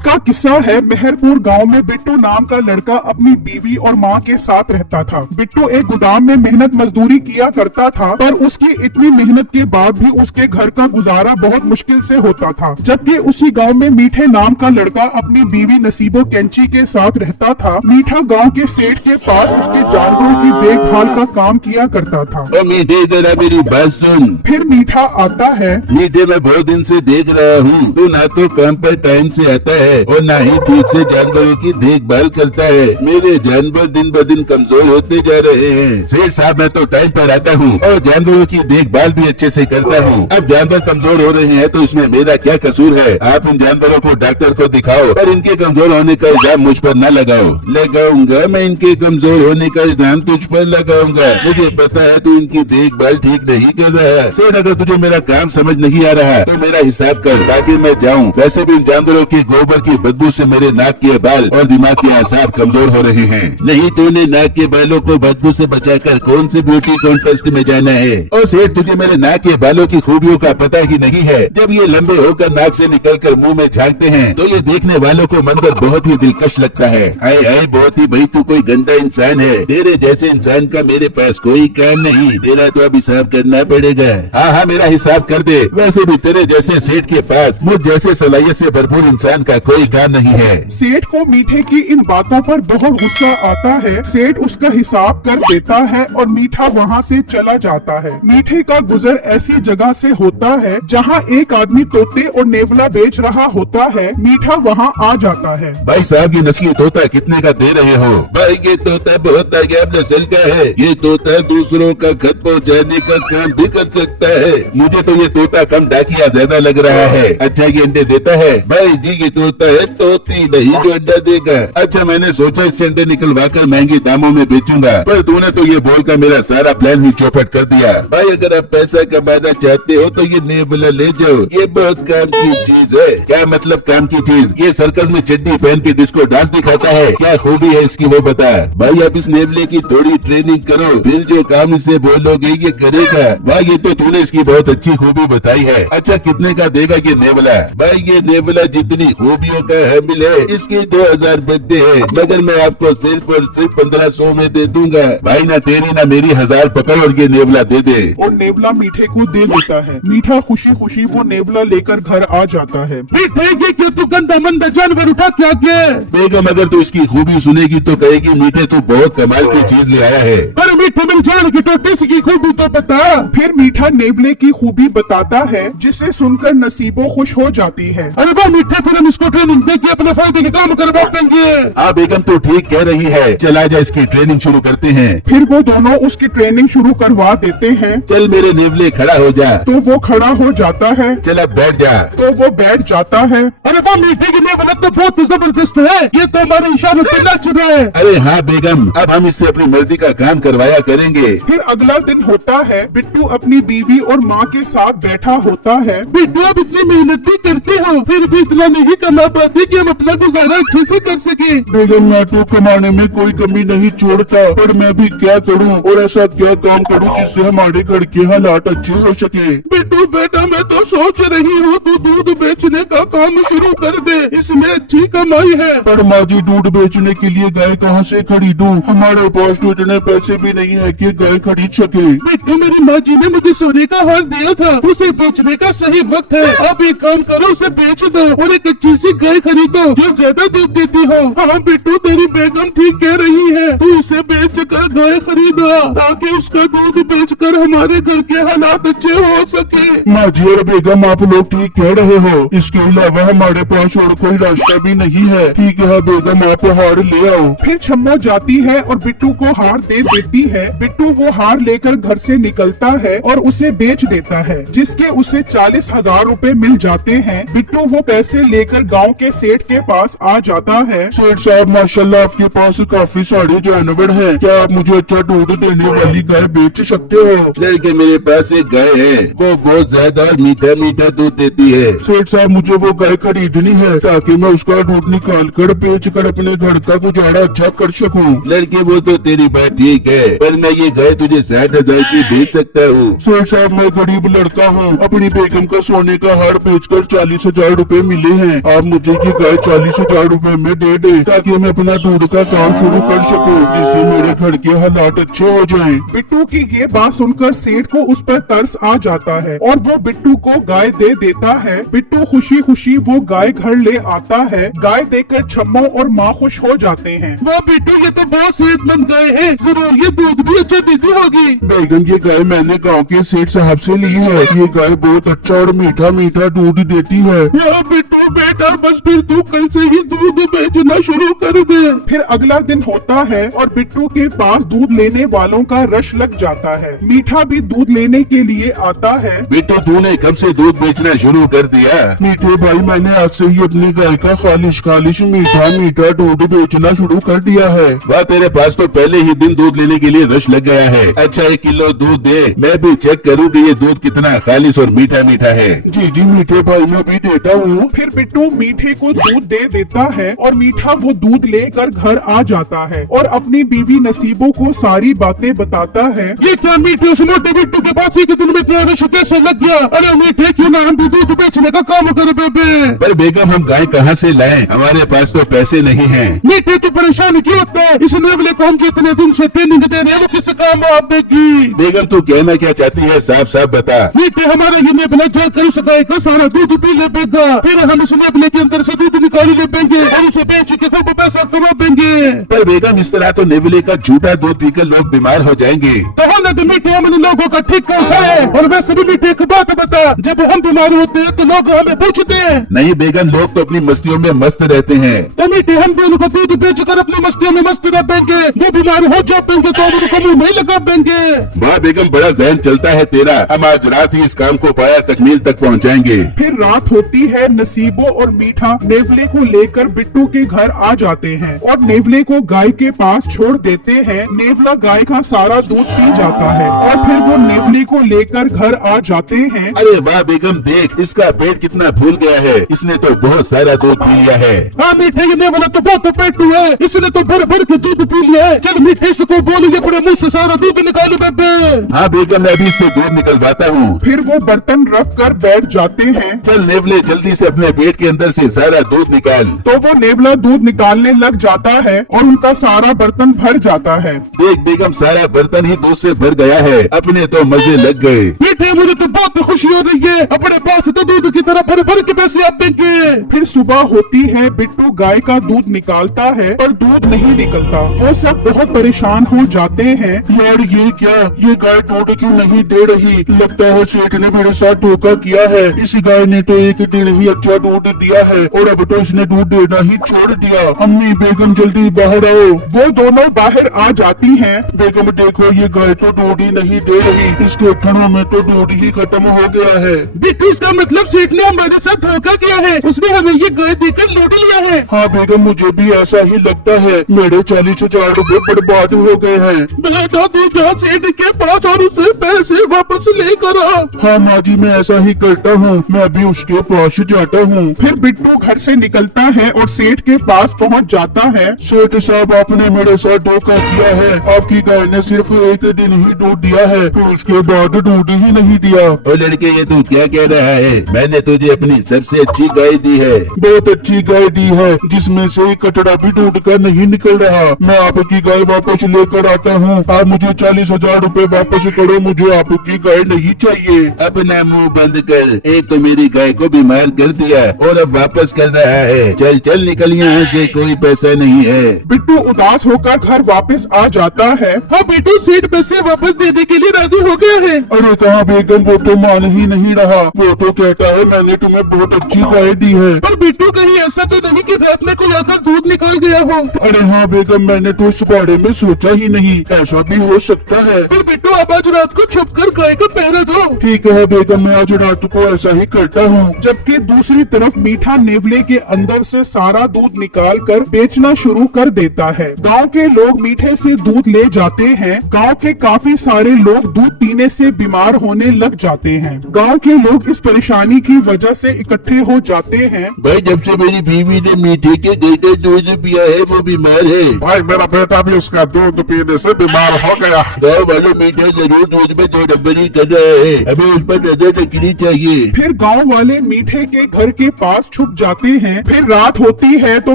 वक्त का किस्सा है। मेहरपुर गांव में बिट्टू नाम का लड़का अपनी बीवी और मां के साथ रहता था। बिट्टू एक गोदाम में मेहनत मजदूरी किया करता था, पर उसकी इतनी मेहनत के बाद भी उसके घर का गुजारा बहुत मुश्किल से होता था। जबकि उसी गांव में मीठे नाम का लड़का अपनी बीवी नसीबो कैंची के साथ रहता था। मीठा गांव के सेठ के पास उसके जानवरों की देखभाल का काम किया करता था। ओ मीठे, जरा मेरी बात सुन। फिर मीठा आता है। मीठे, मैं बहुत दिन से देख रहा हूँ, तू ना तो काम पर टाइम से आता है और ना ही ठीक से जानवरों की देखभाल करता है। मेरे जानवर दिन ब दिन कमजोर होते जा रहे हैं। सेठ साहब, मैं तो टाइम पर आता हूँ और जानवरों की देखभाल भी अच्छे से करता हूँ। अब जानवर कमजोर हो रहे हैं तो इसमें मेरा क्या कसूर है? आप इन जानवरों को डॉक्टर को दिखाओ और इनके कमजोर होने का इल्जाम मुझ पर न लगाओ। लगाऊंगा मैं इनके कमजोर होने का इल्जाम तुझ पर लगाऊंगा। मुझे पता है तू इनकी देखभाल ठीक नहीं कर रहा है। सेठ, अगर तुझे मेरा काम समझ नहीं आ रहा तो मेरा हिसाब कर ताकि मैं जाऊं। वैसे भी इन जानवरों के गोबर की बदबू से मेरे नाक के बाल और दिमाग के आसाब कमजोर हो रहे हैं। नहीं तूने नाक के बालों को बदबू से बचाकर कौन से ब्यूटी कॉन्टेस्ट में जाना है? और सेठ, तुझे मेरे नाक के बालों की खूबियों का पता ही नहीं है। जब ये लंबे होकर नाक से निकलकर मुंह में झांकते हैं तो ये देखने वालों को मंजर बहुत ही दिलकश लगता है। हाय हाय, बहुत ही भाई, तू कोई गंदा इंसान है। तेरे जैसे इंसान का मेरे पास कोई काम नहीं। तेरा तो अब हिसाब करना पड़ेगा। हाँ हाँ, मेरा हिसाब कर दे। वैसे भी तेरे जैसे सेठ के पास मुझ जैसे सलाहियत से भरपूर इंसान का कोई काम नहीं है। सेठ को मीठे की इन बातों पर बहुत गुस्सा आता है। सेठ उसका हिसाब कर देता है और मीठा वहाँ से चला जाता है। मीठे का गुजर ऐसी जगह से होता है जहाँ एक आदमी तोते और नेवला बेच रहा होता है। मीठा वहाँ आ जाता है। भाई साहब, ये नस्ली तोता कितने का दे रहे हो? भाई, ये तोता बहुत नायाब नस्ल का है। ये तोता दूसरों का खत पहुँचाने का काम भी कर सकता है। मुझे तो ये तोता कम डाकिया ज्यादा लग रहा है। अच्छा, ये अंडे देता है? भाई जी, ये तोता है, तोती नहीं जो अंडा देगा। अच्छा, मैंने सोचा इससे अंडे निकलवा कर महंगे दामों में बेचूंगा, पर तूने तो ये बोलकर मेरा सारा प्लान ही चौपट कर दिया। भाई, अगर आप पैसा कमाना चाहते हो तो ये नेवला ले जाओ। ये बहुत काम की चीज है। क्या मतलब काम की चीज? ये सर्कस में चड्डी पहन के डिस्को डांस दिखाता है। क्या खूबी है इसकी वो बता। भाई, आप इस नेवले की थोड़ी ट्रेनिंग करो, फिर जो काम इसे बोलोगे ये करेगा। भाई, ये तो तूने इसकी बहुत अच्छी खूबी बताई है। अच्छा, कितने का देगा ये नेवला? भाई, ये नेवला जितनी खूबियों का हामिल है, इसके 2000 बदले हैं, मगर मैं आपको सिर्फ और सिर्फ 1500 में दे दूंगा। भाई, ना तेरी ना मेरी 1000 पकड़ और ये नेवला दे दे। और नेवला मीठे को दे देता है। मीठा खुशी खुशी वो नेवला लेकर घर आ जाता है। मीठे, क्यों तू गंदा मंदा जानवर उठा क्या के? बेगम, अगर तू इसकी खूबी सुनेगी तो कहेगी मीठे तू बहुत कमाल की चीज ले आया है। अरे मीठे, मेरी जान की टोटी की खूबी तो बता। फिर मीठा नेवले की खूबी बताता है, जिसे सुनकर नसीबो खुश हो जाती है। अरे वाह मीठे, फिर हम इसको ट्रेनिंग दे के अपने फायदे के काम करवाएंगे। हाँ बेगम, तो ठीक कह रही है। चला जा, इसकी ट्रेनिंग शुरू करते हैं। फिर वो दोनों उसकी ट्रेनिंग शुरू करवा देते हैं। चल मेरे नेवले, खड़ा हो जा। तो वो खड़ा हो जाता है। चल अब बैठ जा। तो वो बैठ जाता है। अरे वाह मीठे, की नेवला तो बहुत जबरदस्त है। ये तो हमारे इशारों पे नाच रहा है। अरे हाँ बेगम, अब हम इससे अपनी मर्जी का काम करवाया करेंगे। फिर अगला दिन होता है। बिट्टू अपनी बीवी और माँ के साथ बैठा होता है। बिट्टू, अब इतनी मेहनत भी करते हो, फिर भी इतना नहीं कमा पाते कि हम अपना गुजारा अच्छे से कर सके। बेगम, मैं तो कमाने में कोई कमी नहीं छोड़ता, पर मैं भी क्या करूं और ऐसा क्या काम करूं जिससे हमारे घर के हालात अच्छे हो सके। बिट्टू बेटा, मैं तो सोच रही हूँ तू दूध बेचने का काम शुरू कर दे, इसमें अच्छी कमाई है। पर माँ जी, दूध बेचने के लिए गाय कहाँ से खरीदूं? हमारे पास तो इतने पैसे भी नहीं है कि गाय खरीद सके। बिट्टू, मेरी माँ जी ने मुझे सोने का हार दिया था, उसे बेचने का सही वक्त है। आप एक काम करो, उसे बेच दो और एक अच्छी सी गाय खरीदो जो ज्यादा दूध देती हो। हाँ बिट्टू, तेरी बेगम ठीक कह रही है, तू इसे बेच कर गाय खरीदा ताकि उसका दूध बेचकर हमारे घर के हालात अच्छे हो सके। माँ जी और बेगम, आप लोग ठीक कह रहे हो। इसके अलावा हमारे पास और कोई रास्ता भी नहीं है। ठीक है बेगम, आप हार ले आओ। फिर छम्मो जाती है और बिट्टू को हार दे देती है। बिट्टू वो हार लेकर घर से निकलता है और उसे बेच देता है, जिसके उसे 40,000 रुपए मिल जाते हैं। बिट्टू वो पैसे लेकर गांव के सेठ के पास आ जाता है। सेठ साहब, माशाल्लाह आपके पास काफी सारे जानवर हैं, क्या आप मुझे अच्छा दूध देने वाली गाय बेच सकते हो? लड़के, मेरे पास एक गाय है, वो बहुत ज्यादा मीठा मीठा दूध देती है। सेठ साहब, मुझे वो गाय खरीदनी है ताकि मैं उसका दूध निकाल कर बेच कर अपने घर का गुजारा अच्छा कर सकूं। लड़के, वो तो तेरी बात ठीक है, पर मैं ये गाय तुझे 60,000 की बेच सकता हूँ। सेठ साहब, मैं गरीब लड़का हूँ, अपनी बेगम का सोने का हार बेचकर 40,000 रुपए मिले हैं। आप मुझे ये गाय 40,000 रुपए में दे दे, ताकि मैं अपना दूध का काम शुरू कर सकूं, जिससे मेरे घर के हालात अच्छे हो जाएं। बिट्टू की ये बात सुनकर सेठ को उस पर तरस आ जाता है और वो बिट्टू को गाय दे देता है। बिट्टू खुशी खुशी वो गाय घर ले आता है। गाय देखकर छम्मो और माँ खुश हो जाते हैं। वाह बिट्टू, ये तो बहुत सेहतमंद गाय है, जरूर ये दूध भी अच्छा देती होगी। बेगम, ये गाय मैंने गांव के सेठ साहब से ली है। ये गाय बहुत अच्छा और मीठा मीठा दूध देती है। वाह बिट्टू बेटा, बस फिर तू कल से ही दूध बेचना शुरू कर दे। फिर अगला दिन होता है और बिट्टू के पास दूध लेने वालों का रश लग जाता है। मीठा भी दूध लेने के लिए आता है। बिट्टू, तूने कब से दूध बेचना शुरू कर दिया? मीठे भाई, मैंने आज से ही अपनी गाय का खालिश मीठा मीठा दूध बेचना शुरू कर दिया है। वाह, तेरे पास तो पहले ही दिन दूध लेने के लिए रश लग गया है। अच्छा, 1 किलो दूध दे, मैं भी चेक करूँ कि ये दूध कितना खालिश और मीठा मीठा है। जी जी मीठे भाई, मैं भी देता हूँ। फिर बिट्टू मीठे को दूध दे देता है और मीठा वो दूध लेकर घर आ जाता है और अपनी बीवी नसीबो को सारी बातें बताता है। ये क्या मीठे उस मोटे बिट्टू के पास एक दिन में इतना रश कैसे लग गया? अरे मीठे, क्यों ना हम भी दूध बेचने का काम करे बेबे। पर बेगम, हम गाय कहाँ से लाएं? हमारे पास तो पैसे नहीं हैं। मीठे, तू परेशान क्यों होता है? इस नेवले को हम जितने दिन से ट्रेनिंग दे रहे हैं, वो किस काम आएगी? बेगम, तू कहना क्या चाहती है? साफ साफ बता। मीठे, हमारा ये नेवला जाकर उस गाय का सारा दूध पी लेगा, फिर हम इस नेवले के अंदर से दूध निकाल लेंगे और उसे बेच के खूब पैसा कमा देंगे। पर बेगम, इस तरह तो नेवले का झूठा दूध पीकर लोग बीमार हो जाएंगे। तो हमने तो मीठे हमने लोगों का ठीक करता है। और वैसे भी मीठे एक बात बता, जब हम बीमार होते हैं तो लोग हमें पूछते हैं। नहीं बेगम, लोग तो अपनी मस्तियों में मस्त रहते हैं। तो मीठे, हम दोनों को दूध बेचकर अपनी मस्तियों में मस्त रह देंगे। वो बीमार हो जाएंगे तो उनको मुंह नहीं लगा देंगे। वाह बेगम, बड़ा जहन चलता है तेरा। हम आज रात ही इस काम को पाया तकमील तक पहुँचाएंगे। फिर रात होती है। नसीबो और मीठा नेवले को लेकर बिट्टू के घर आ जाते हैं और नेवले को गाय के पास छोड़ देते हैं। नेवला गाय का सारा दूध पी जाता है और फिर वो नेवले को लेकर घर आ जाते हैं। अरे वाह बेगम, देख इसका पेट कितना फूल गया है। इसने तो बहुत सारा दूध पी लिया है। हाँ मीठे, ये नेवला तो बहुत पेटू है, इसने तो भर भर के दूध पी लिया है। चल मीठे, इसको बोलो ये अपने मुंह से सारा दूध निकालो बेबे। हाँ बेगम, मैं अभी इससे दूध निकलवाता हूँ। फिर वो बर्तन रख कर बैठ जाते हैं। चल नेवले, जल्दी से अपने पेट के अंदर से सारा दूध निकाल। तो वो नेवला दूध निकालने लग जाता है और उनका सारा बर्तन भर जाता है। देख बेगम, सारा बर्तन ही दूध से भर गया है। अपने तो मजे लग गए। मीठे, मुझे तो बहुत खुशी हो रही है। अपने पास तो दूध की तरह भर भर के पैसे आप देंगे। फिर सुबह होती है। बिट्टू गाय का दूध निकालता है पर दूध नहीं निकलता। वो सब बहुत परेशान हो जाते हैं। यार ये क्या, ये गाय दूध क्यों नहीं दे रही? लगता है सेठ ने मेरे साथ धोखा किया है। इस गाय ने तो एक दिन ही अच्छा दूध दिया है और अब तो इसने दूध देना ही छोड़ दिया। अम्मी, बेगम जल्दी बाहर आओ। वो दोनों बाहर आ जाती हैं। बेगम देखो, ये गाय तो दूध ही नहीं दे रही। इसके थनों में तो दूध ही खत्म हो गया है। बिट्टू, इसका मतलब सेठ ने हमारे साथ धोखा किया है। उसने हमें ये गाय देकर लूट लिया है। हाँ बेगम, मुझे भी ऐसा ही लगता है। मेरे 40,000 रुपए बर्बाद हो गए हैं। बेटा, तू जा सेठ के पास और उसे पैसे वापस लेकर आ। हाँ माँ जी, मैं ऐसा ही करता हूँ। मैं अभी उसके पास जाता हूँ। फिर बिट्टू घर से निकलता है और सेठ के पास पहुँच जाता है। सेठ साहब, आपने मेरे साथ धोखा किया है। आपकी गाय ने सिर्फ एक दिन ही दूध दिया है, फिर उसके बाद दूध ही नहीं दिया। ओ लड़के, ये तू क्या कह रहा है? मैंने तुझे अपनी सबसे अच्छी गाय दी है। बहुत अच्छी गाय दी है, जिसमें से एक कटरा भी दूध का नहीं निकल रहा। मैं आपकी गाय वापस लेकर आता हूँ। आप मुझे 40,000 रुपए वापस करो। मुझे आपकी गाय नहीं चाहिए। अपना मुंह बंद कर। एक तो मेरी गाय को बीमार कर दिया और अब वापस कर रहा है। चल चल निकल यहाँ से, कोई पैसा नहीं है। बिट्टू उदास होकर घर वापस आ जाता है। हाँ बिट्टू, सेठ पैसे वापस देने के लिए राजी हो गया है। अरे कहाँ बेगम, वो तो मान ही नहीं रहा। वो तो कहता है मैंने तुम्हें बहुत अच्छी गाय दी है। पर बिट्टू, कहीं ऐसा तो नहीं कि रात में कोई आकर दूध निकाल गया हो? अरे हाँ बेगम, मैंने तो इस बारे में सोचा ही नहीं। ऐसा भी हो सकता है। फिर बिट्टू, अब आज रात को छुप कर गाय का पहरा दो। ठीक है बेगम, मैं आज रात को ऐसा ही करता हूँ। जबकि दूसरी तरफ मीठा नेवले के अंदर से सारा दूध निकाल कर बेचना शुरू कर देता है। गांव के लोग मीठे से दूध ले जाते हैं। गांव के काफी सारे लोग दूध पीने से बीमार होने लग जाते हैं। गांव के लोग इस परेशानी की वजह से इकट्ठे हो जाते हैं। भाई, जब से मेरी बीवी ने मीठे के देकर दूध पिया है वो बीमार है। भाई मेरा बेटा भी उसका दूध पीने से बीमार हो गया। गाँव वालों मीठा जरूर दूध में 2 नंबर ही कर रहा है, हमें उस पर नजर रखनी चाहिए। फिर गांव वाले मीठे के घर के पास छुप जाते हैं। फिर रात होती है तो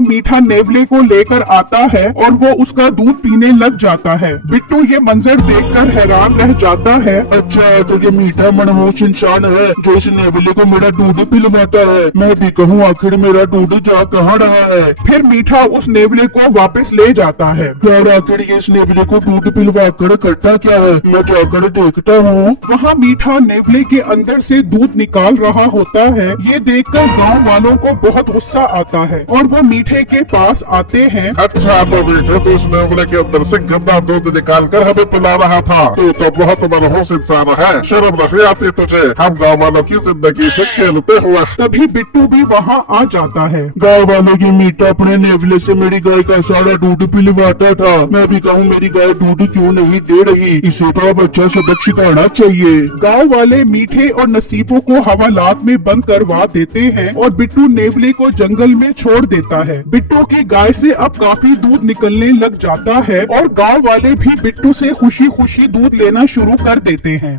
मीठा नेवले को लेकर आता है और वो उसका दूध पीने लग जाता है। बिट्टू ये मंजर देखकर हैरान रह जाता है। अच्छा तो ये मीठा मनमोहक इंसान है जो इस नेवले को मेरा दूध पिलवाता है। मैं भी कहूँ आखिर मेरा दूध जा कहाँ रहा है। फिर मीठा उस नेवले को वापस ले जाता है। यार आखिर ये इस नेवले को दूध पिलवा कर करता क्या है, मैं जाकर देखता हूँ। वहाँ मीठा नेवले के अंदर से दूध निकाल रहा होता है। ये देखकर गांव वालों को बहुत गुस्सा आता है और वो मीठे के पास आते हैं। अच्छा तो मीठे तो इस नेवले के अंदर से गंदा दूध निकाल कर हमें पिला रहा था। तू तो बहुत मनहूस इंसान है, शर्म नहीं आती तुझे हम गाँव वालों की जिंदगी से खेलते हुए। तभी बिट्टू भी वहाँ आ जाता है। गाँव वालों की मीठा अपने नेवले से मेरी गाय का सारा दूध पिलवाता था। मैं भी कहूँ मेरी गाय दूध क्यों नहीं दे रही, इसे तो अब अच्छा सबक सिखाना चाहिए। गाँव वाले मीठे और नसीबों को हवालात में बंद करवा देते हैं और बिट्टू नेवले को जंगल में छोड़ देता है। बिट्टू की गाय से अब काफी दूध निकलने लग जाता है और गांव वाले भी बिट्टू से खुशी खुशी दूध लेना शुरू कर देते हैं।